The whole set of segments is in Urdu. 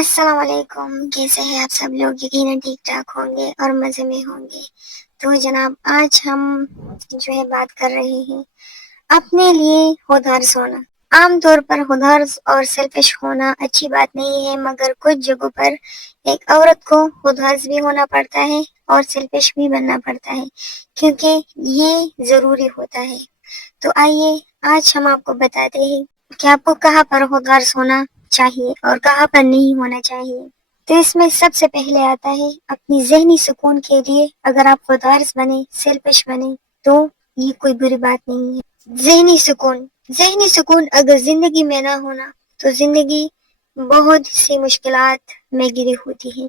السلام علیکم، کیسے ہیں آپ سب لوگ؟ یقیناً ٹھیک ٹھاک ہوں گے اور مزے میں ہوں گے۔ تو جناب آج ہم جو ہے بات کر رہے ہیں اپنے لیے خودغرض ہونا۔ عام طور پر خودغرض اور سیلفش ہونا اچھی بات نہیں ہے، مگر کچھ جگہوں پر ایک عورت کو خودغرض بھی ہونا پڑتا ہے اور سیلفش بھی بننا پڑتا ہے، کیونکہ یہ ضروری ہوتا ہے۔ تو آئیے آج ہم آپ کو بتاتے ہیں کہ آپ کو کہاں پر خودغرض ہونا چاہیے اور کہاں پر نہیں ہونا چاہیے۔ تو اس میں سب سے پہلے آتا ہے اپنی ذہنی سکون کے لیے اگر آپ خودغرض بنے، سیلفش بنے تو یہ کوئی بری بات نہیں ہے۔ ذہنی سکون اگر زندگی میں نہ ہونا تو زندگی بہت سی مشکلات میں گری ہوتی ہے۔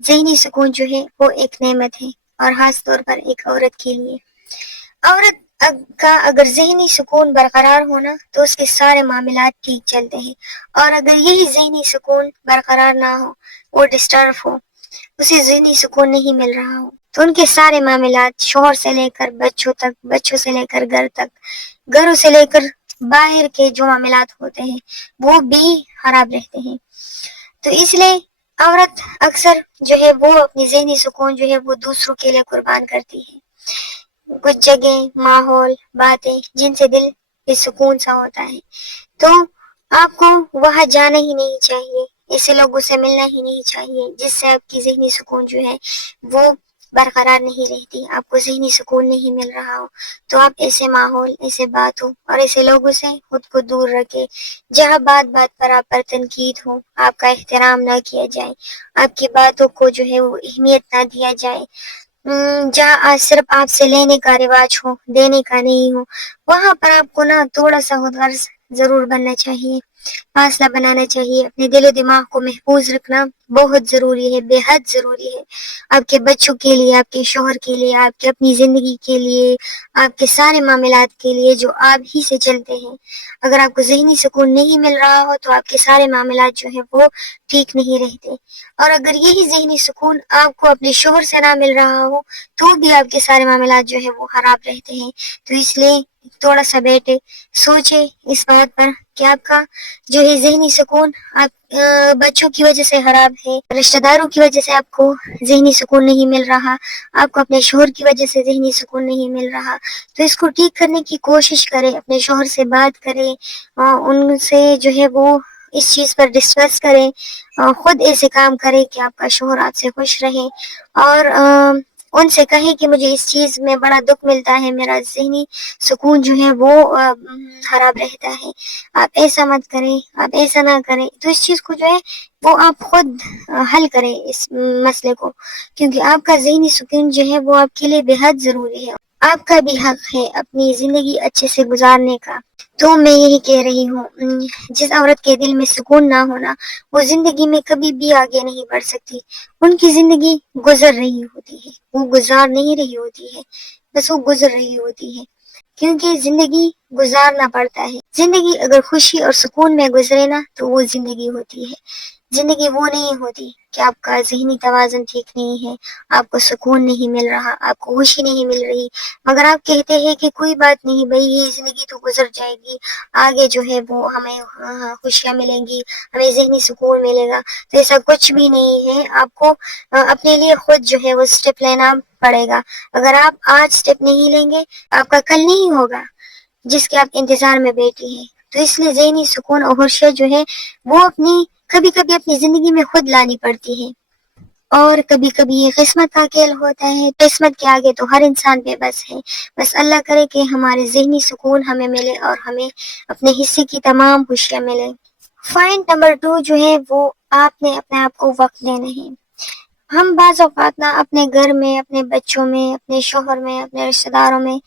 ذہنی سکون جو ہے وہ ایک نعمت ہے، اور خاص طور پر ایک عورت کے لیے۔ عورت کا اگر ذہنی سکون برقرار ہونا تو اس کے سارے معاملات ٹھیک چلتے ہیں، اور اگر یہی ذہنی سکون برقرار نہ ہو، وہ ڈسٹرب ہو، اسے ذہنی سکون نہیں مل رہا ہو، تو ان کے سارے معاملات شوہر سے لے کر بچوں تک، بچوں سے لے کر گھر تک، گھروں سے لے کر باہر کے جو معاملات ہوتے ہیں وہ بھی خراب رہتے ہیں۔ تو اس لیے عورت اکثر جو ہے وہ اپنی ذہنی سکون جو ہے وہ دوسروں کے لیے قربان کرتی ہے۔ کچھ جگہ، ماحول، باتیں جن سے دل بے سکون سا ہوتا ہے، تو آپ کو وہاں جانا ہی نہیں چاہیے، ایسے لوگوں سے ملنا ہی نہیں چاہیے جس سے آپ کی ذہنی سکون جو ہے وہ برقرار نہیں رہتی، آپ کو ذہنی سکون نہیں مل رہا ہو، تو آپ ایسے ماحول، ایسے باتوں اور ایسے لوگوں سے خود کو دور رکھے جہاں بات بات پر آپ پر تنقید ہو، آپ کا احترام نہ کیا جائے، آپ کی باتوں کو جو ہے وہ اہمیت نہ دیا جائے، جہاں آج صرف آپ سے لینے کا رواج ہو، دینے کا نہیں ہو، وہاں پر آپ کو نا تھوڑا سا خودغرض ضرور بننا چاہیے، فاصلہ بنانا چاہیے۔ اپنے دل و دماغ کو محفوظ رکھنا بہت ضروری ہے، بے حد ضروری ہے، آپ کے بچوں کے لیے، آپ کے شوہر کے لیے، آپ کی اپنی زندگی کے لیے، آپ کے سارے معاملات کے لیے جو آپ ہی سے چلتے ہیں۔ اگر آپ کو ذہنی سکون نہیں مل رہا ہو تو آپ کے سارے معاملات جو ہیں وہ ٹھیک نہیں رہتے، اور اگر یہی ذہنی سکون آپ کو اپنے شوہر سے نہ مل رہا ہو تو بھی آپ کے سارے معاملات جو ہے وہ خراب رہتے ہیں۔ تو اس لیے تھوڑا سا بیٹھے، سوچے اس بات پر کہ آپ کا جو ہے ذہنی سکون آپ بچوں کی وجہ سے خراب ہے، رشتہ داروں کی وجہ سے آپ کو ذہنی سکون نہیں مل رہا، آپ کو اپنے شوہر کی وجہ سے ذہنی سکون نہیں مل رہا، تو اس کو ٹھیک کرنے کی کوشش کرے، اپنے شوہر سے بات کرے، ان سے جو ہے وہ اس چیز پر ڈسکس کرے، خود ایسے کام کرے کہ آپ کا شوہر آپ سے خوش رہے، اور ان سے کہیں کہ مجھے اس چیز میں بڑا دکھ ملتا ہے، میرا ذہنی سکون جو ہے وہ خراب رہتا ہے، آپ ایسا مت کریں، آپ ایسا نہ کریں۔ تو اس چیز کو جو ہے وہ آپ خود حل کریں اس مسئلے کو، کیونکہ آپ کا ذہنی سکون جو ہے وہ آپ کے لیے بے حد ضروری ہے، آپ کا بھی حق ہے اپنی زندگی اچھے سے گزارنے کا۔ تو میں یہی کہہ رہی ہوں، جس عورت کے دل میں سکون نہ ہونا وہ زندگی میں کبھی بھی آگے نہیں بڑھ سکتی، ان کی زندگی گزر رہی ہوتی ہے، وہ گزار نہیں رہی ہوتی ہے، بس وہ گزر رہی ہوتی ہے، کیونکہ زندگی گزارنا پڑتا ہے۔ زندگی اگر خوشی اور سکون میں گزرے نا تو وہ زندگی ہوتی ہے، زندگی وہ نہیں ہوتی کہ آپ کا ذہنی توازن ٹھیک نہیں ہے، آپ کو سکون نہیں مل رہا، آپ کو خوشی نہیں مل رہی، مگر آپ کہتے ہیں کہ کوئی بات نہیں بھائی، یہ زندگی تو گزر جائے گی، آگے جو ہے وہ ہمیں خوشیاں ملیں گی، ہمیں ذہنی سکون ملے گا۔ تو ایسا کچھ بھی نہیں ہے، آپ کو اپنے لیے خود جو ہے وہ سٹیپ لینا پڑے گا۔ اگر آپ آج سٹیپ نہیں لیں گے آپ کا کل نہیں ہوگا جس کے آپ انتظار میں بیٹھی ہیں۔ تو اس لیے ذہنی سکون اور خوشیاں جو ہے وہ کبھی کبھی اپنی زندگی میں خود لانی پڑتی ہے، اور کبھی کبھی یہ قسمت کا کھیل ہوتا ہے، قسمت کے آگے تو ہر انسان بے بس ہے۔ بس اللہ کرے کہ ہمارے ذہنی سکون ہمیں ملے اور ہمیں اپنے حصے کی تمام خوشیاں ملے۔ پوائنٹ نمبر 2 جو ہے وہ آپ نے اپنے آپ کو وقت دینا ہے۔ ہم بعض اوقات نا اپنے گھر میں، اپنے بچوں میں، اپنے شوہر میں، اپنے رشتہ داروں میں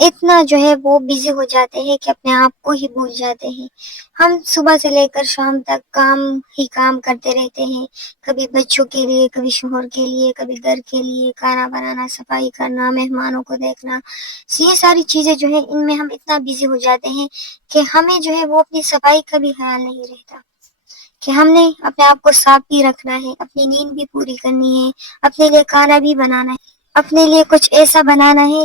اتنا جو ہے وہ بزی ہو جاتے ہیں کہ اپنے آپ کو ہی بھول جاتے ہیں۔ ہم صبح سے لے کر شام تک کام ہی کام کرتے رہتے ہیں، کبھی بچوں کے لیے، کبھی شوہر کے لیے، کبھی گھر کے لیے، کھانا بنانا، صفائی کرنا، مہمانوں کو دیکھنا، یہ ساری چیزیں جو ہے ان میں ہم اتنا بزی ہو جاتے ہیں کہ ہمیں جو ہے وہ اپنی صفائی کا بھی خیال نہیں رہتا کہ ہم نے اپنے آپ کو صاف بھی رکھنا ہے، اپنی نیند بھی پوری کرنی ہے، اپنے لیے کھانا بھی بنانا ہے، اپنے لیے کچھ ایسا بنانا ہے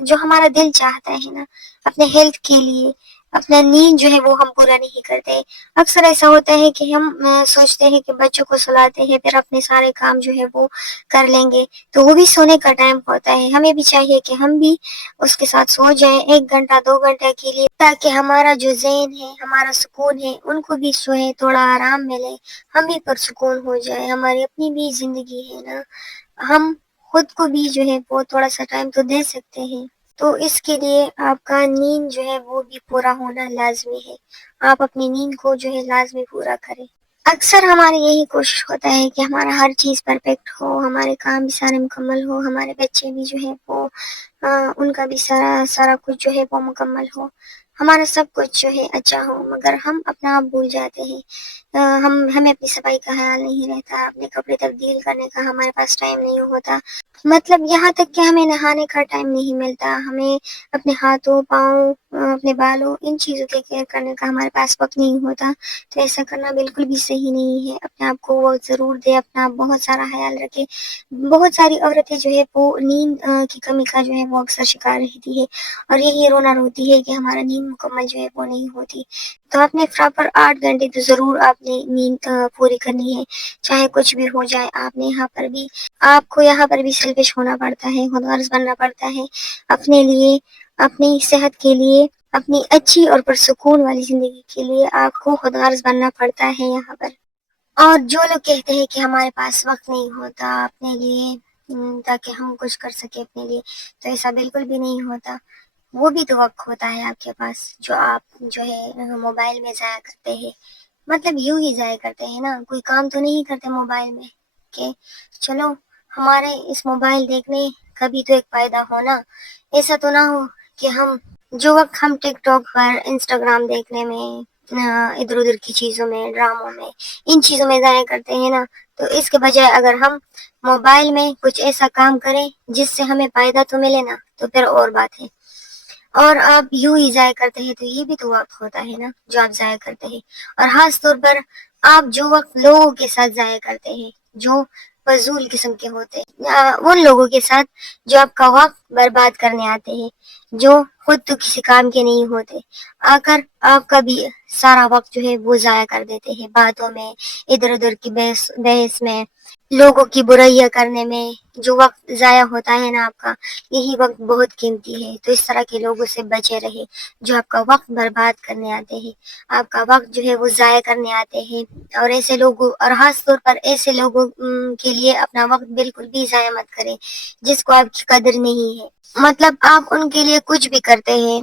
جو ہمارا دل چاہتا ہے نا، اپنے ہیلتھ کے لیے، اپنا نیند جو ہے وہ ہم پورا نہیں کرتے. اکثر ایسا ہوتا ہے کہ ہم سوچتے ہیں کہ بچوں کو سلاتے ہیں پھر اپنے سارے کام جو ہے وہ کر لیں گے, تو وہ بھی سونے کا ٹائم ہوتا ہے. ہمیں بھی چاہیے کہ ہم بھی اس کے ساتھ سو جائیں 1 گھنٹہ 2 گھنٹہ کے لیے, تاکہ ہمارا جو ذہن ہے, ہمارا سکون ہے, ان کو بھی جو ہے تھوڑا آرام ملے, ہم بھی پرسکون ہو جائے. ہماری اپنی بھی زندگی ہے نا, ہم خود کو بھی جو ہے وہ تھوڑا سا ٹائم تو دے سکتے ہیں. تو اس کے لیے آپ کا نیند جو ہے وہ بھی پورا ہونا لازمی ہے. آپ اپنی نیند کو جو ہے لازمی پورا کریں. اکثر ہماری یہی کوشش ہوتا ہے کہ ہمارا ہر چیز پرفیکٹ ہو, ہمارے کام بھی سارے مکمل ہو, ہمارے بچے بھی جو ہے وہ ان کا بھی سارا کچھ جو ہے وہ مکمل ہو, ہمارا سب کچھ جو ہے اچھا ہو, مگر ہم اپنا آپ بھول جاتے ہیں. ہمیں اپنی صفائی کا خیال نہیں رہتا, اپنے کپڑے تبدیل کرنے کا ہمارے پاس ٹائم نہیں ہوتا, مطلب یہاں تک کہ ہمیں نہانے کا ٹائم نہیں ملتا, ہمیں اپنے ہاتھوں پاؤں اپنے بالوں ان چیزوں کے کیئر کرنے کا ہمارے پاس وقت نہیں ہوتا. تو ایسا کرنا بالکل بھی صحیح نہیں ہے. اپنے آپ کو وقت ضرور دے, اپنا بہت سارا خیال رکھے. بہت ساری عورتیں جو ہے وہ نیند کی کمی کا جو ہے وہ اکثر شکار رہتی ہے, اور یہی رونا روتی ہے کہ ہمارا نیند مکمل جو ہے وہ نہیں ہوتی. تو آپ نے پراپر 8 گھنٹے تو ضرور آپ نے نیند پوری کرنی ہے, چاہے کچھ بھی ہو جائے. آپ نے آپ کو یہاں پر بھی سیلفش ہونا پڑتا ہے, خود غرض بننا پڑتا ہے اپنے لیے, اپنی صحت کے لیے, اپنی اچھی اور پرسکون والی زندگی کے لیے آپ کو خود غرض بننا پڑتا ہے یہاں پر. اور جو لوگ کہتے ہیں کہ ہمارے پاس وقت نہیں ہوتا اپنے لیے تاکہ ہم کچھ کر سکیں اپنے لیے, تو ایسا بالکل بھی نہیں ہوتا. وہ بھی تو وقت ہوتا ہے آپ کے پاس, جو آپ جو ہے موبائل میں ضائع کرتے ہیں. مطلب یوں ہی ضائع کرتے ہیں نا, کوئی کام تو نہیں کرتے موبائل میں کہ چلو ہمارے اس موبائل دیکھنے کا بھی تو ایک فائدہ ہونا. ایسا تو نہ ہو کہ ہم جو وقت ہم ٹک ٹاک پر انسٹاگرام دیکھنے میں, ادھر ادھر کی چیزوں میں, ڈراموں میں, ان چیزوں میں ضائع کرتے ہیں نا, تو اس کے بجائے اگر ہم موبائل میں کچھ ایسا کام کریں جس سے ہمیں فائدہ تو ملے نا, تو پھر اور بات ہے. اور آپ یوں ہی ضائع کرتے ہیں تو یہ بھی تو وقت ہوتا ہے نا جو آپ ضائع کرتے ہیں. اور خاص طور پر آپ جو وقت لوگوں کے ساتھ ضائع کرتے ہیں جو فضول قسم کے ہوتے ہیں, ان لوگوں کے ساتھ جو آپ کا وقت برباد کرنے آتے ہیں, جو خود تو کسی کام کے نہیں ہوتے, آ کر آپ کا بھی سارا وقت جو ہے وہ ضائع کر دیتے ہیں باتوں میں, ادھر ادھر کی بحث میں, لوگوں کی برائیاں کرنے میں. جو وقت ضائع ہوتا ہے نا آپ کا, یہی وقت بہت قیمتی ہے. تو اس طرح کے لوگوں سے بچے رہے جو آپ کا وقت برباد کرنے آتے ہیں, آپ کا وقت جو ہے وہ ضائع کرنے آتے ہیں. اور ایسے لوگوں, اور خاص طور پر ایسے لوگوں کے لیے اپنا وقت بالکل بھی ضائع مت کریں جس کو آپ کی قدر نہیں ہے. مطلب آپ ان کے لیے کچھ بھی کرتے ہیں,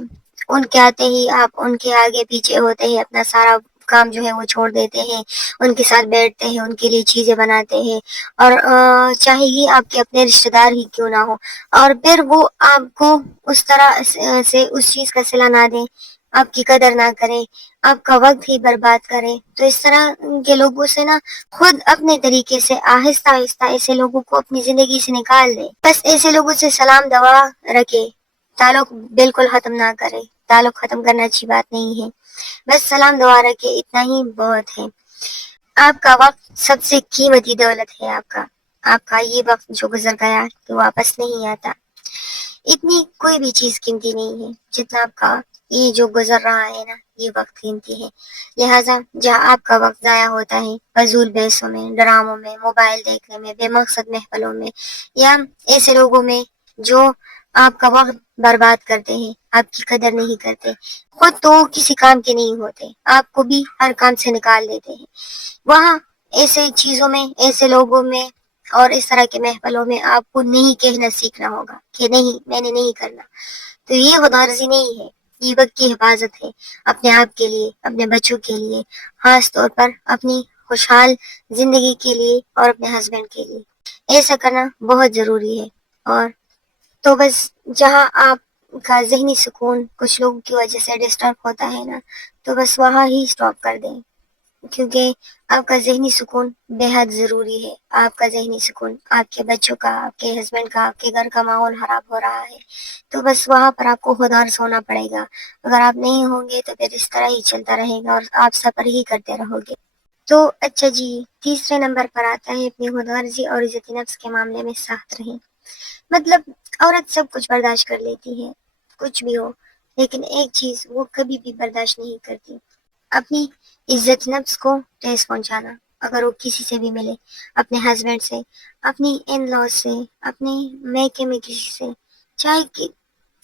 ان کے آتے ہی آپ ان کے آگے پیچھے ہوتے ہیں, اپنا سارا کام جو ہے وہ چھوڑ دیتے ہیں, ان کے ساتھ بیٹھتے ہیں, ان کے لیے چیزیں بناتے ہیں, اور چاہے ہی آپ کے اپنے رشتے دار ہی کیوں نہ ہو, اور پھر وہ آپ کو اس طرح سے اس چیز کا صلہ نہ دیں, آپ کی قدر نہ کریں, آپ کا وقت ہی برباد کریں. تو اس طرح کے لوگوں سے نا خود اپنے طریقے سے آہستہ آہستہ ایسے لوگوں کو اپنی زندگی سے نکال دے. بس ایسے لوگوں سے سلام دعا رکھے, تعلق بالکل ختم نہ کرے, تعلق ختم کرنا اچھی بات نہیں ہے, بس سلام دعا رکھے, اتنا ہی بہت ہے. آپ کا وقت سب سے قیمتی دولت ہے. آپ کا یہ وقت جو گزر گیا تو واپس نہیں آتا. اتنی کوئی بھی چیز قیمتی نہیں ہے جتنا آپ کا یہ جو گزر رہا ہے نا, یہ وقت قیمتی ہے. لہٰذا جہاں آپ کا وقت ضائع ہوتا ہے فضول بحثوں میں, ڈراموں میں, موبائل دیکھنے میں, بے مقصد محفلوں میں, یا ایسے لوگوں میں جو آپ کا وقت برباد کرتے ہیں, آپ کی قدر نہیں کرتے, خود تو کسی کام کے نہیں ہوتے, آپ کو بھی ہر کام سے نکال دیتے ہیں, وہاں ایسے چیزوں میں, ایسے لوگوں میں, اور اس طرح کے محفلوں میں آپ کو نہیں کہنا سیکھنا ہوگا کہ نہیں میں نے نہیں کرنا. تو یہ خود غرضی نہیں ہے, یہ وقت کی حفاظت ہے اپنے آپ کے لیے, اپنے بچوں کے لیے, خاص طور پر اپنی خوشحال زندگی کے لیے, اور اپنے ہسبینڈ کے لیے. ایسا کرنا بہت ضروری ہے. اور تو بس جہاں آپ کا ذہنی سکون کچھ لوگوں کی وجہ سے ڈسٹرب ہوتا ہے نا, تو بس وہاں ہی اسٹاپ کر دیں, کیونکہ آپ کا ذہنی سکون بے حد ضروری ہے. آپ کا ذہنی سکون آپ کے بچوں کا, آپ کے ہسبینڈ کا, آپ کے گھر کا ماحول خراب ہو رہا ہے, تو بس وہاں پر آپ کو خوددار ہونا پڑے گا. اگر آپ نہیں ہوں گے تو پھر اس طرح ہی چلتا رہے گا, اور آپ سفر ہی کرتے رہو گے. تو اچھا جی, تیسرے نمبر پر آتا ہے اپنی خود غرضی اور عزت نفس کے معاملے میں سخت رہیں. مطلب عورت سب کچھ برداشت کر لیتی ہے, کچھ بھی ہو, لیکن ایک چیز وہ کبھی بھی برداشت نہیں کرتی، اپنی عزت نفس کو ٹھیس پہنچانا۔ اگر وہ کسی سے بھی ملے، اپنے ہسبینڈ سے، اپنی ان لاز سے، اپنے میکے میں کسی سے، چاہے کہ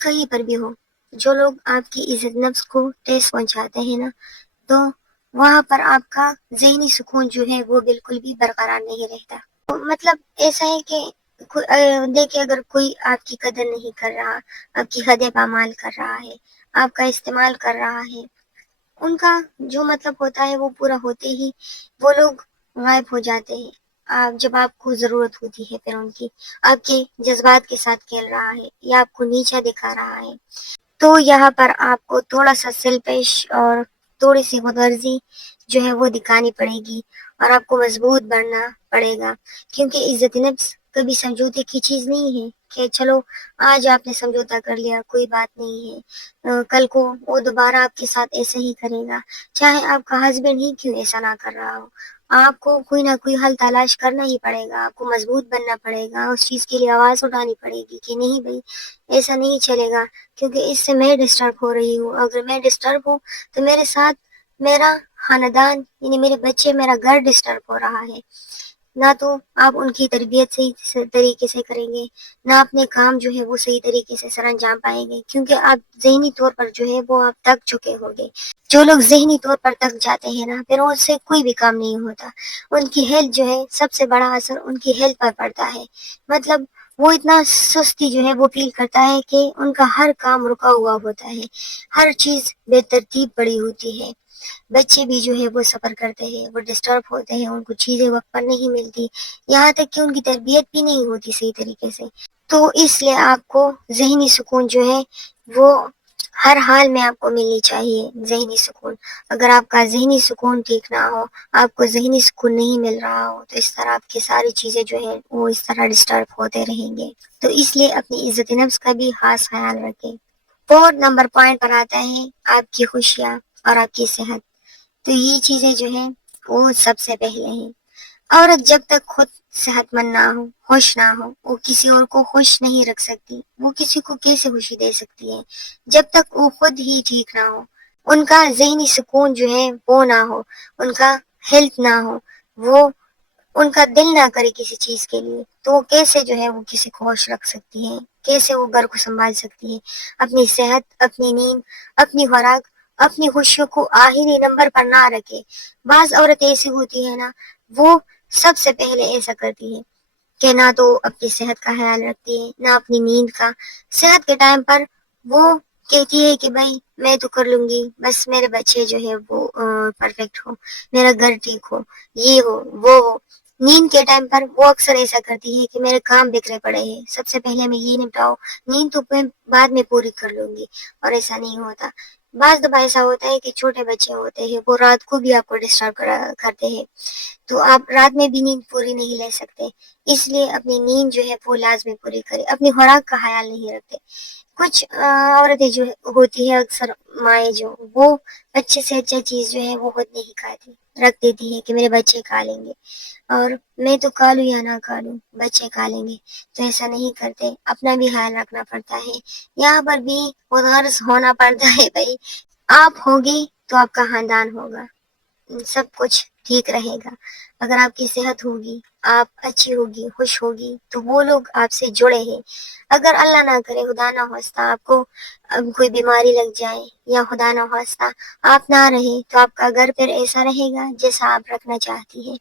کہیں پر بھی ہو، جو لوگ آپ کی عزت نفس کو ٹھیس پہنچاتے ہیں نا، تو وہاں پر آپ کا ذہنی سکون جو ہے وہ بالکل بھی برقرار نہیں رہتا۔ مطلب ایسا ہے کہ دیکھیں، اگر کوئی آپ کی قدر نہیں کر رہا، آپ کی حد پامال کر رہا ہے، آپ کا استعمال کر رہا ہے، ان کا جو مطلب ہوتا ہے وہ پورا ہوتے ہی وہ لوگ غائب ہو جاتے ہیں۔ جب آپ کو ضرورت ہوتی ہے پھر ان کی، آپ کے جذبات کے ساتھ کھیل رہا ہے یا آپ کو نیچا دکھا رہا ہے، تو یہاں پر آپ کو تھوڑا سا سیل پیش اور تھوڑی سی خود غرضی جو ہے وہ دکھانی پڑے گی، اور آپ کو مضبوط بننا پڑے گا، کیونکہ عزت نفس کبھی سمجھوتے کی چیز نہیں ہے کہ چلو آج آپ نے سمجھوتا کر لیا کوئی بات نہیں ہے، کل کو وہ دوبارہ آپ کے ساتھ ایسے ہی کرے گا، چاہے آپ کا ہسبینڈ ہی کیوں ایسا نہ کر رہا ہو، آپ کو کوئی نہ کوئی حل تلاش کرنا ہی پڑے گا، آپ کو مضبوط بننا پڑے گا، اس چیز کے لیے آواز اٹھانی پڑے گی کہ نہیں بھائی ایسا نہیں چلے گا، کیونکہ اس سے میں ڈسٹرب ہو رہی ہوں، اگر میں ڈسٹرب ہوں تو میرے ساتھ میرا خاندان یعنی میرے بچے، میرا گھر ڈسٹرب ہو رہا ہے۔ نہ تو آپ ان کی تربیت صحیح طریقے سے کریں گے، نہ اپنے کام جو ہے وہ صحیح طریقے سے سر انجام پائیں گے، کیونکہ آپ ذہنی طور پر جو ہے وہ آپ تک چکے ہوگے۔ جو لوگ ذہنی طور پر تک جاتے ہیں نا، پھر ان سے کوئی بھی کام نہیں ہوتا، ان کی ہیلتھ جو ہے سب سے بڑا اثر ان کی ہیلتھ پر پڑتا ہے، مطلب وہ اتنا سستی جو ہے وہ فیل کرتا ہے کہ ان کا ہر کام رکا ہوا ہوتا ہے، ہر چیز بے ترتیب پڑی ہوتی ہے، بچے بھی جو ہے وہ سفر کرتے ہیں، وہ ڈسٹرب ہوتے ہیں، ان کو چیزیں وقت پر نہیں ملتی، یہاں تک کہ ان کی تربیت بھی نہیں ہوتی صحیح طریقے سے۔ تو اس لیے آپ کو ذہنی سکون جو ہے وہ ہر حال میں آپ کو ملنی چاہیے، ذہنی سکون۔ اگر آپ کا ذہنی سکون ٹھیک نہ ہو، آپ کو ذہنی سکون نہیں مل رہا ہو، تو اس طرح آپ کی ساری چیزیں جو ہے وہ اس طرح ڈسٹرب ہوتے رہیں گے۔ تو اس لیے اپنی عزت نفس کا بھی خاص خیال رکھیں۔ 4 نمبر پوائنٹ پر آتا ہے آپ کی خوشیاں اور آپ کی صحت۔ تو یہ چیزیں جو ہیں وہ سب سے پہلے ہیں۔ عورت جب تک خود صحت مند نہ ہو، خوش نہ ہو، وہ کسی اور کو خوش نہیں رکھ سکتی، وہ کسی کو کیسے خوشی دے سکتی ہے جب تک وہ خود ہی ٹھیک نہ ہو، ان کا ذہنی سکون جو ہے وہ نہ ہو، ان کا ہیلتھ نہ ہو، وہ ان کا دل نہ کرے کسی چیز کے لیے، تو وہ کیسے جو ہے وہ کسی کو خوش رکھ سکتی ہے، کیسے وہ گھر کو سنبھال سکتی ہے۔ اپنی صحت، اپنی نیند، اپنی خوراک، اپنی خوشیوں کو آخری نمبر پر نہ رکھے۔ بعض عورت ایسی ہوتی ہے نا، وہ سب سے پہلے ایسا کرتی ہے کہ نہ تو اپنی صحت کا خیال رکھتی ہے، نہ اپنی نیند کا۔ صحت کے ٹائم پر وہ کہتی ہے کہ بھائی میں تو کر لوں گی، بس میرے بچے جو ہے وہ پرفیکٹ ہو، میرا گھر ٹھیک ہو، یہ ہو وہ ہو۔ نیند کے ٹائم پر وہ اکثر ایسا کرتی ہے کہ میرے کام بکھرے پڑے ہیں، سب سے پہلے میں یہ نپٹاؤ، نیند تو میں بعد میں پوری کر لوں گی، اور ایسا نہیں ہوتا۔ بعض دفعہ ایسا ہوتا ہے کہ چھوٹے بچے ہوتے ہیں، وہ رات کو بھی آپ کو ڈسٹرب کرتے ہیں، تو آپ رات میں بھی نیند پوری نہیں لے سکتے، اس لیے اپنی نیند جو ہے وہ لازمی پوری کرے۔ اپنی خوراک کا خیال نہیں رکھتے۔ کچھ عورتیں جو ہوتی ہے اکثر مائیں جو، وہ اچھے سے اچھا چیز جو ہے وہ خود نہیں کھاتی، رکھ دیتی ہے کہ میرے بچے کھا لیں گے، اور میں تو کھا لوں یا نہ کھا لوں بچے کھا لیں گے، تو ایسا نہیں کرتے، اپنا بھی خیال رکھنا پڑتا ہے۔ یہاں پر بھی خود غرض ہونا پڑتا ہے بھائی، آپ ہوگی تو آپ کا خاندان ہوگا، سب کچھ ٹھیک رہے گا۔ اگر آپ کی صحت ہوگی، آپ اچھی ہوگی، خوش ہوگی، تو وہ لوگ آپ سے جڑے ہیں۔ اگر اللہ نہ کرے، خدا نہ خواستہ آپ کو کوئی بیماری لگ جائے، یا خدا نہ خواستہ آپ نہ رہے، تو آپ کا گھر پھر ایسا رہے گا جیسا آپ رکھنا چاہتی ہے۔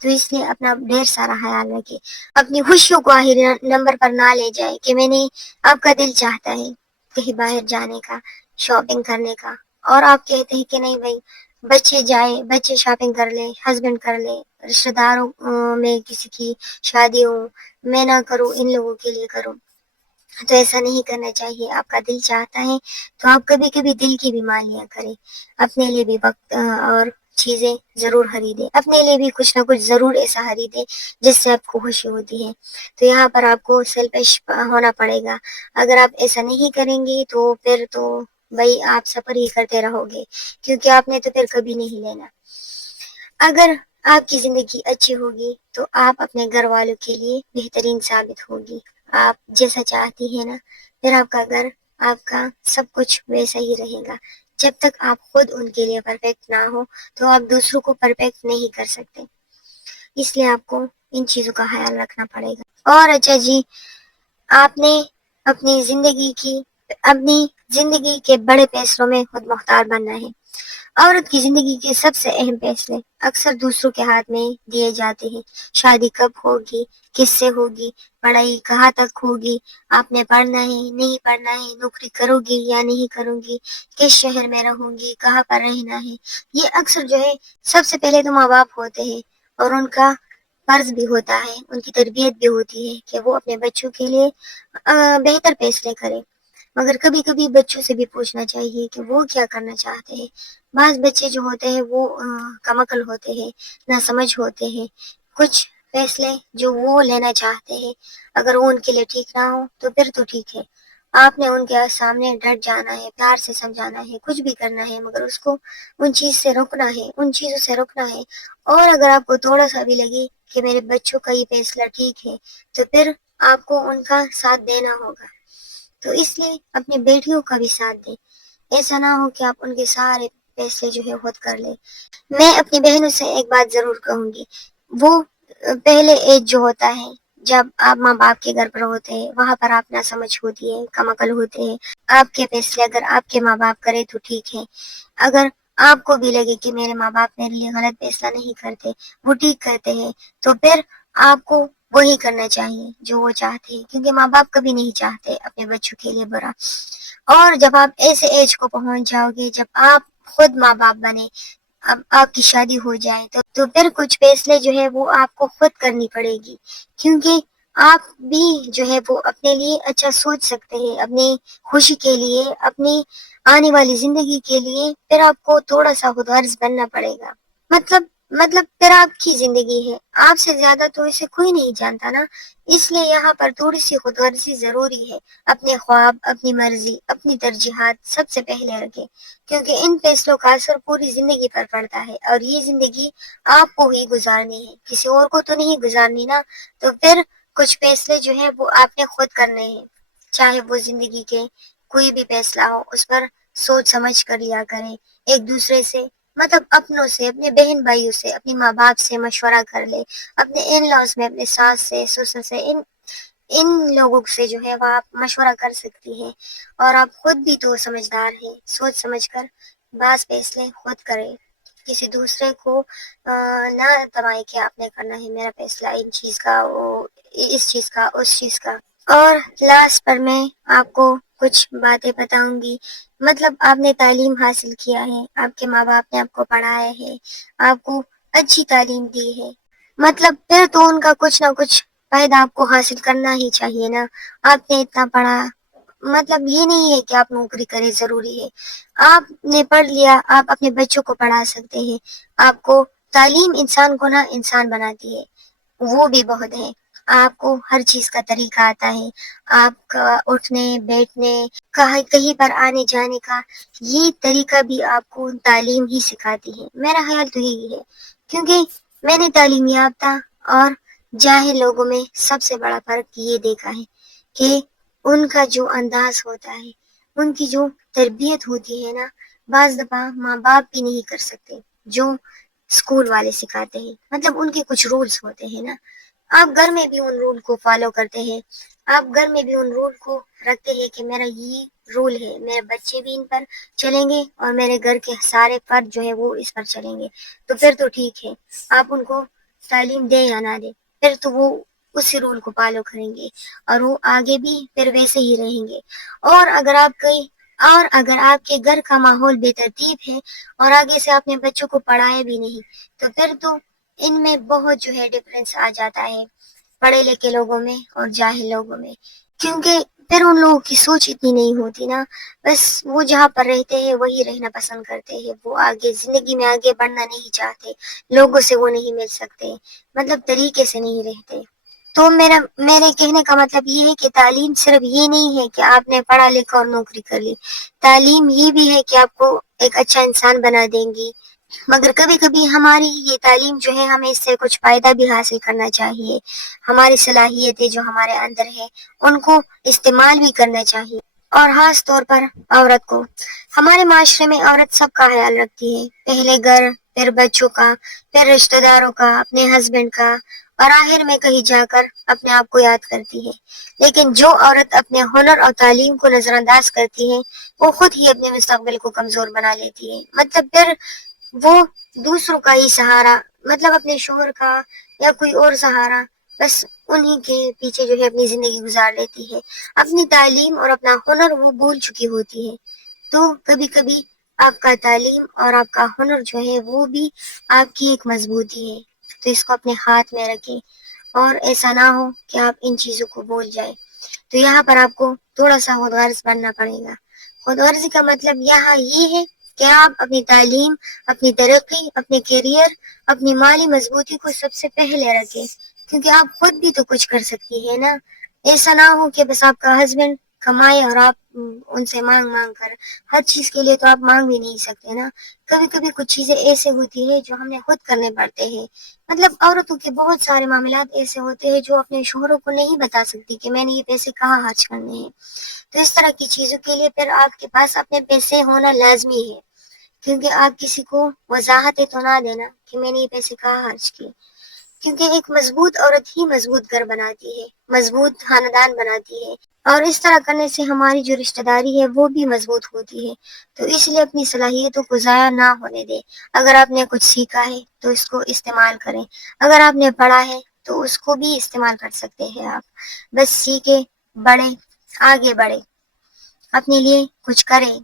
تو اس لیے اپنا ڈھیر سارا خیال رکھے، اپنی خوشیوں کو آخری نمبر پر نہ لے جائے کہ میں نے، آپ کا دل چاہتا ہے کہیں باہر جانے کا، شاپنگ کرنے کا، اور آپ کہتے ہیں کہ نہیں بھائی بچے جائے، بچے شاپنگ کر لے، ہسبینڈ کر لے، رشتہ داروں میں کسی کی شادی ہو، میں نہ کروں، ان لوگوں کے لیے کروں، تو ایسا نہیں کرنا چاہیے۔ آپ کا دل چاہتا ہے تو آپ کبھی کبھی دل کی بھی مان لیا کریں، اپنے لیے بھی وقت اور چیزیں ضرور خریدیں، اپنے لیے بھی کچھ نہ کچھ ضرور ایسا خریدیں جس سے آپ کو خوشی ہوتی ہے۔ تو یہاں پر آپ کو سیلفش ہونا پڑے گا۔ اگر آپ ایسا نہیں کریں گے تو پھر تو بھائی آپ سفر ہی کرتے رہو گے، کیونکہ آپ نے تو پھر کبھی نہیں لینا۔ اگر آپ کی زندگی اچھی ہوگی تو آپ اپنے گھر والوں کے لیے بہترین ثابت ہوگی۔ آپ جیسا چاہتی ہیں نا، پھر آپ کا گھر آپ کا سب کچھ ویسا ہی رہے گا. جب تک آپ خود ان کے لیے پرفیکٹ نہ ہو تو آپ دوسروں کو پرفیکٹ نہیں کر سکتے. اس لیے آپ کو ان چیزوں کا خیال رکھنا پڑے گا. اور اچھا جی، آپ نے اپنی زندگی کے بڑے فیصلوں میں خود مختار بننا ہے. عورت کی زندگی کے سب سے اہم فیصلے اکثر دوسروں کے ہاتھ میں دیے جاتے ہیں. شادی کب ہوگی، کس سے ہوگی، پڑھائی کہاں تک ہوگی، آپ نے پڑھنا ہے نہیں پڑھنا ہے، نوکری کرو گی یا نہیں کرو گی، کس شہر میں رہوں گی، کہاں پر رہنا ہے. یہ اکثر جو ہے سب سے پہلے تو ماں باپ ہوتے ہیں، اور ان کا فرض بھی ہوتا ہے، ان کی تربیت بھی ہوتی ہے کہ وہ اپنے بچوں کے لیے بہتر فیصلے کرے. مگر کبھی کبھی بچوں سے بھی پوچھنا چاہیے کہ وہ کیا کرنا چاہتے ہیں. بعض بچے جو ہوتے ہیں وہ کم عقل ہوتے ہیں، نہ سمجھ ہوتے ہیں. کچھ فیصلے جو وہ لینا چاہتے ہیں اگر وہ ان کے لیے ٹھیک نہ ہو تو پھر تو ٹھیک ہے، آپ نے ان کے سامنے ڈٹ جانا ہے، پیار سے سمجھانا ہے، کچھ بھی کرنا ہے، مگر اس کو ان چیزوں سے روکنا ہے. اور اگر آپ کو تھوڑا سا بھی لگے کہ میرے بچوں کا یہ فیصلہ ٹھیک ہے تو پھر آپ کو ان کا ساتھ دینا ہوگا. تو اس لیے اپنی بیٹیوں کا بھی ساتھ دیں. ایسا نہ ہو کہ آپ ان کے سارے فیصلے جو ہے خود کر لیں. میں اپنی بہنوں سے ایک بات ضرور کہوں گی، وہ پہلے ایج جو ہوتا ہے جب آپ ماں باپ کے گھر پر ہوتے ہیں وہاں پر آپ نہ سمجھ ہوتی ہے، کم عقل ہوتے ہیں. آپ کے فیصلے اگر آپ کے ماں باپ کرے تو ٹھیک ہے. اگر آپ کو بھی لگے کہ میرے ماں باپ میرے لیے غلط فیصلہ نہیں کرتے، وہ ٹھیک کرتے ہیں، تو پھر آپ کو وہی کرنا چاہیے جو وہ چاہتے ہیں، کیونکہ ماں باپ کبھی نہیں چاہتے اپنے بچوں کے لیے برا. اور جب آپ ایسے ایج کو پہنچ جاؤ گے جب آپ خود ماں باپ بنے، اب آپ کی شادی ہو جائے تو پھر کچھ فیصلے جو ہے وہ آپ کو خود کرنی پڑے گی، کیونکہ آپ بھی جو ہے وہ اپنے لیے اچھا سوچ سکتے ہیں. اپنی خوشی کے لیے، اپنی آنے والی زندگی کے لیے پھر آپ کو تھوڑا سا خود غرض بننا پڑے گا. مطلب پھر آپ کی زندگی ہے، آپ سے زیادہ تو اسے کوئی نہیں جانتا نا. اس لیے یہاں پر تھوڑی سی خود غرضی ضروری ہے. اپنے خواب، اپنی مرضی، اپنی ترجیحات سب سے پہلے رکھیں، کیونکہ ان فیصلوں کا اثر پوری زندگی پر پڑتا ہے، اور یہ زندگی آپ کو ہی گزارنی ہے، کسی اور کو تو نہیں گزارنی نا. تو پھر کچھ فیصلے جو ہیں وہ آپ نے خود کرنے ہیں. چاہے وہ زندگی کے کوئی بھی فیصلہ ہو اس پر سوچ سمجھ کر لیا کریں. ایک دوسرے سے، مطلب اپنوں سے، اپنے بہن بھائیوں سے، اپنے ماں باپ سے مشورہ کر لے. اپنے ان لاز میں اپنے ساس سے، سسر سے، ان لوگوں سے جو ہے وہ آپ مشورہ کر سکتی ہیں. اور آپ خود بھی تو سمجھدار ہیں، سوچ سمجھ کر بعض فیصلے خود کریں. کسی دوسرے کو نہ دبائیں کہ آپ نے کرنا ہے میرا فیصلہ ان چیز کا، اس چیز کا، اس چیز کا. اور لاسٹ پر میں آپ کو کچھ باتیں بتاؤں گی. مطلب آپ نے تعلیم حاصل کیا ہے، آپ کے ماں باپ نے آپ کو پڑھایا ہے، آپ کو اچھی تعلیم دی ہے، مطلب پھر تو ان کا کچھ نہ کچھ فائدہ آپ کو حاصل کرنا ہی چاہیے نا. آپ نے اتنا پڑھا، مطلب یہ نہیں ہے کہ آپ نوکری کریں ضروری ہے. آپ نے پڑھ لیا، آپ اپنے بچوں کو پڑھا سکتے ہیں. آپ کو تعلیم انسان کو نہ انسان بناتی ہے، وہ بھی بہت ہے. آپ کو ہر چیز کا طریقہ آتا ہے، آپ کا اٹھنے بیٹھنے، کہیں پر آنے جانے کا، یہ طریقہ بھی آپ کو تعلیم ہی سکھاتی ہے. میرا خیال تو یہی ہے، کیونکہ میں نے تعلیم یافتہ اور جاہل لوگوں میں سب سے بڑا فرق یہ دیکھا ہے کہ ان کا جو انداز ہوتا ہے، ان کی جو تربیت ہوتی ہے نا، بعض دفعہ ماں باپ بھی نہیں کر سکتے جو اسکول والے سکھاتے ہیں. مطلب ان کے کچھ رولز ہوتے ہیں نا، آپ گھر میں بھی ان رول کو فالو کرتے ہیں، آپ گھر میں بھی ان رول کو رکھتے ہیں کہ میرا یہ رول ہے، میرے بچے بھی ان پر چلیں گے اور میرے گھر کے سارے فرد جو ہے وہ اس پر چلیں گے. تو پھر تو ٹھیک ہے، آپ ان کو تعلیم دیں یا نہ دیں، پھر تو وہ اسی رول کو فالو کریں گے اور وہ آگے بھی پھر ویسے ہی رہیں گے. اور اگر آپ کے گھر کا ماحول بے ترتیب ہے اور آگے سے آپ نے بچوں کو پڑھایا بھی نہیں، تو پھر تو ان میں بہت جو ہے ڈفرینس آ جاتا ہے پڑھے لکھے لوگوں میں اور جاہل لوگوں میں. کیونکہ پھر ان لوگوں کی سوچ اتنی نہیں ہوتی نا، بس وہ جہاں پر رہتے ہیں وہی رہنا پسند کرتے ہیں. وہ آگے زندگی میں آگے بڑھنا نہیں چاہتے، لوگوں سے وہ نہیں مل سکتے، مطلب طریقے سے نہیں رہتے. تو میرے کہنے کا مطلب یہ ہے کہ تعلیم صرف یہ نہیں ہے کہ آپ نے پڑھا لکھا اور نوکری کر لی. تعلیم یہ بھی ہے کہ آپ کو ایک اچھا انسان بنا دیں گی. مگر کبھی کبھی ہماری یہ تعلیم جو ہے ہمیں اس سے کچھ فائدہ بھی حاصل کرنا چاہیے. ہماری صلاحیتیں جو ہمارے اندر ہے ان کو استعمال بھی کرنا چاہیے. اور خاص طور پر عورت کو. ہمارے معاشرے میں عورت سب کا خیال رکھتی ہے، پہلے گھر، پھر بچوں کا، پھر رشتہ داروں کا، اپنے ہسبینڈ کا، اور آخر میں کہیں جا کر اپنے آپ کو یاد کرتی ہے. لیکن جو عورت اپنے ہنر اور تعلیم کو نظر انداز کرتی ہے وہ خود ہی اپنے مستقبل کو کمزور بنا لیتی ہے. مطلب پھر وہ دوسروں کا ہی سہارا، مطلب اپنے شوہر کا یا کوئی اور سہارا، بس انہی کے پیچھے جو ہے اپنی زندگی گزار لیتی ہے. اپنی تعلیم اور اپنا ہنر وہ بھول چکی ہوتی ہے. تو کبھی کبھی آپ کا تعلیم اور آپ کا ہنر جو ہے وہ بھی آپ کی ایک مضبوطی ہے. تو اس کو اپنے ہاتھ میں رکھیں اور ایسا نہ ہو کہ آپ ان چیزوں کو بھول جائیں. تو یہاں پر آپ کو تھوڑا سا خود غرض بننا پڑے گا. خود غرضی کا مطلب یہاں یہ ہے کہ آپ اپنی تعلیم، اپنی ترقی، اپنے کیریئر، اپنی مالی مضبوطی کو سب سے پہلے رکھیں، کیونکہ آپ خود بھی تو کچھ کر سکتی ہے نا. ایسا نہ ہو کہ بس آپ کا ہسبینڈ کمائے اور آپ ان سے مانگ مانگ کر، ہر چیز کے لیے تو آپ مانگ بھی نہیں سکتے نا. کبھی کبھی کچھ چیزیں ایسے ہوتی ہے جو ہمیں خود کرنے پڑتے ہیں. مطلب عورتوں کے بہت سارے معاملات ایسے ہوتے ہیں جو اپنے شوہروں کو نہیں بتا سکتی کہ میں نے یہ پیسے کہاں خرچ کرنے ہیں. تو اس طرح کی چیزوں کے لیے پھر آپ کے پاس اپنے پیسے ہونا لازمی ہے، کیونکہ آپ کسی کو وضاحت تو نہ دینا کہ میں نے یہ پیسے کہاں خرچ کیے. کیونکہ ایک مضبوط عورت ہی مضبوط گھر بناتی ہے، مضبوط خاندان بناتی ہے، اور اس طرح کرنے سے ہماری جو رشتہ داری ہے وہ بھی مضبوط ہوتی ہے. تو اس لیے اپنی صلاحیتوں کو ضائع نہ ہونے دیں. اگر آپ نے کچھ سیکھا ہے تو اس کو استعمال کریں. اگر آپ نے پڑھا ہے تو اس کو بھی استعمال کر سکتے ہیں آپ. بس سیکھیں، بڑھیں، آگے بڑھیں، اپنے لیے کچھ کریں.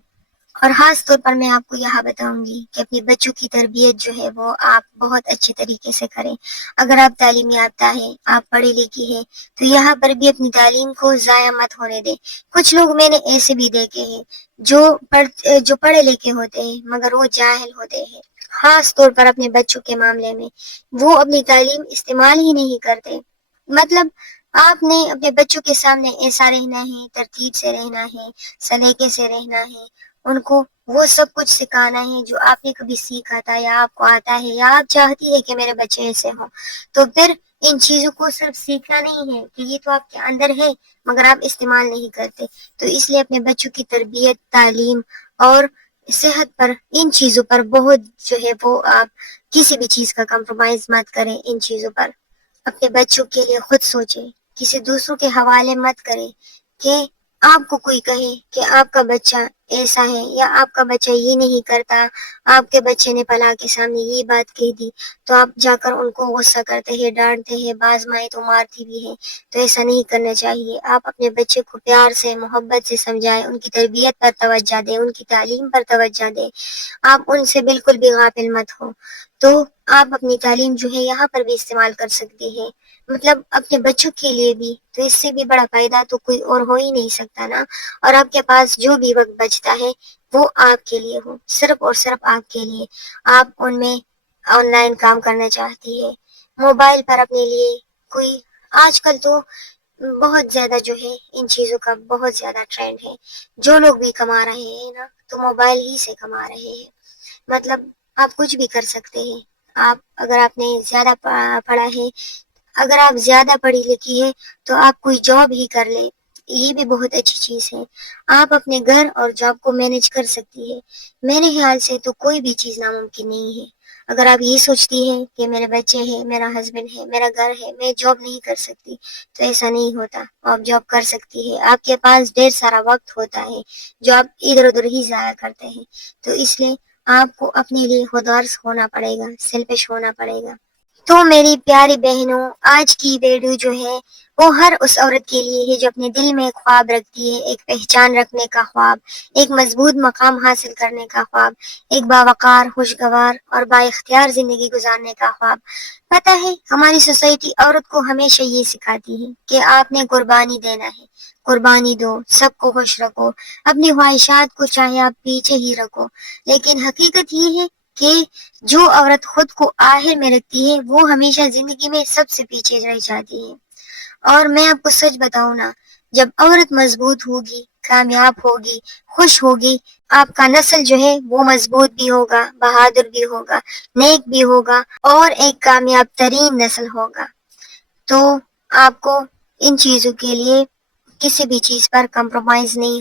اور خاص طور پر میں آپ کو یہاں بتاؤں گی کہ اپنے بچوں کی تربیت جو ہے وہ آپ بہت اچھے طریقے سے کریں. اگر آپ تعلیم یافتہ ہیں، آپ پڑھی لکھی ہیں، تو یہاں پر بھی اپنی تعلیم کو ضائع مت ہونے دیں. کچھ لوگ میں نے ایسے بھی دیکھے ہیں جو پڑھے لکھے ہوتے ہیں مگر وہ جاہل ہوتے ہیں. خاص طور پر اپنے بچوں کے معاملے میں وہ اپنی تعلیم استعمال ہی نہیں کرتے. مطلب آپ نے اپنے بچوں کے سامنے ایسا رہنا ہے، ترتیب سے رہنا ہے، سلیقے سے رہنا ہے. ان کو وہ سب کچھ سکھانا ہے جو آپ نے کبھی سیکھا تھا یا آپ کو آتا ہے یا آپ چاہتی ہے کہ میرے بچے ایسے ہوں. تو پھر ان چیزوں کو صرف سیکھنا نہیں ہے کہ یہ تو آپ کے اندر ہے مگر آپ استعمال نہیں کرتے. تو اس لیے اپنے بچوں کی تربیت، تعلیم اور صحت پر، ان چیزوں پر بہت جو ہے وہ آپ کسی بھی چیز کا کمپرومائز مت کریں. ان چیزوں پر اپنے بچوں کے لیے خود سوچیں، کسی دوسروں کے حوالے مت کریں کہ آپ کو کوئی کہے کہ آپ کا بچہ ایسا ہے یا آپ کا بچہ یہ نہیں کرتا، آپ کے بچے نے پلا کے سامنے یہ بات کہہ دی تو آپ جا کر ان کو غصہ کرتے ہیں، ڈانٹتے ہیں، بعض مائیں تو مارتی بھی ہیں. تو ایسا نہیں کرنا چاہیے. آپ اپنے بچے کو پیار سے، محبت سے سمجھائیں، ان کی تربیت پر توجہ دیں، ان کی تعلیم پر توجہ دیں. آپ ان سے بالکل بھی غافل مت ہو. تو آپ اپنی تعلیم جو ہے یہاں پر بھی استعمال کر سکتے ہیں، مطلب اپنے بچوں کے لیے بھی. تو اس سے بھی بڑا فائدہ تو کوئی اور ہو ہی نہیں سکتا نا. اور آپ کے پاس جو بھی وقت بچتا ہے وہ آپ کے لیے ہو، صرف اور صرف آپ کے لیے. آپ ان میں آن لائن کام کرنا چاہتی ہے، موبائل پر اپنے لیے کوئی، آج کل تو بہت زیادہ جو ہے ان چیزوں کا بہت زیادہ ٹرینڈ ہے. جو لوگ بھی کما رہے ہیں نا تو موبائل ہی سے کما رہے ہیں. مطلب آپ کچھ بھی کر سکتے ہیں. آپ اگر آپ نے زیادہ پڑھا ہے، اگر آپ زیادہ پڑھی لکھی ہے تو آپ کوئی جاب ہی کر لیں، یہ بھی بہت اچھی چیز ہے. آپ اپنے گھر اور جاب کو مینج کر سکتی ہے. میرے خیال سے تو کوئی بھی چیز ناممکن نہیں ہے. اگر آپ یہ سوچتی ہیں کہ میرے بچے ہیں، میرا ہسبینڈ ہے، میرا گھر ہے، میں جاب نہیں کر سکتی، تو ایسا نہیں ہوتا. آپ جاب کر سکتی ہے. آپ کے پاس ڈھیر سارا وقت ہوتا ہے جو آپ ادھر ادھر ہی ضائع کرتے ہیں. تو اس لیے آپ کو اپنے لیے خود غرض ہونا پڑے گا، سیلفش ہونا پڑے گا. تو میری پیاری بہنوں، آج کی ویڈیو جو ہے وہ ہر اس عورت کے لیے ہے جو اپنے دل میں خواب رکھتی ہے، ایک پہچان رکھنے کا خواب، ایک مضبوط مقام حاصل کرنے کا خواب، ایک باوقار، خوشگوار اور با اختیار زندگی گزارنے کا خواب. پتہ ہے ہماری سوسائٹی عورت کو ہمیشہ یہ سکھاتی ہے کہ آپ نے قربانی دینا ہے. قربانی دو، سب کو خوش رکھو، اپنی خواہشات کو چاہے آپ پیچھے ہی رکھو. لیکن حقیقت یہ ہے کہ جو عورت خود کو آخر میں رکھتی ہے وہ ہمیشہ زندگی میں سب سے پیچھے رہ جاتی ہے. اور میں آپ کو سچ بتاؤں نا، جب عورت مضبوط ہوگی، کامیاب ہوگی، خوش ہوگی، آپ کا نسل جو ہے وہ مضبوط بھی ہوگا، بہادر بھی ہوگا، نیک بھی ہوگا، اور ایک کامیاب ترین نسل ہوگا. تو آپ کو ان چیزوں کے لیے کسی بھی چیز پر کمپرومائز نہیں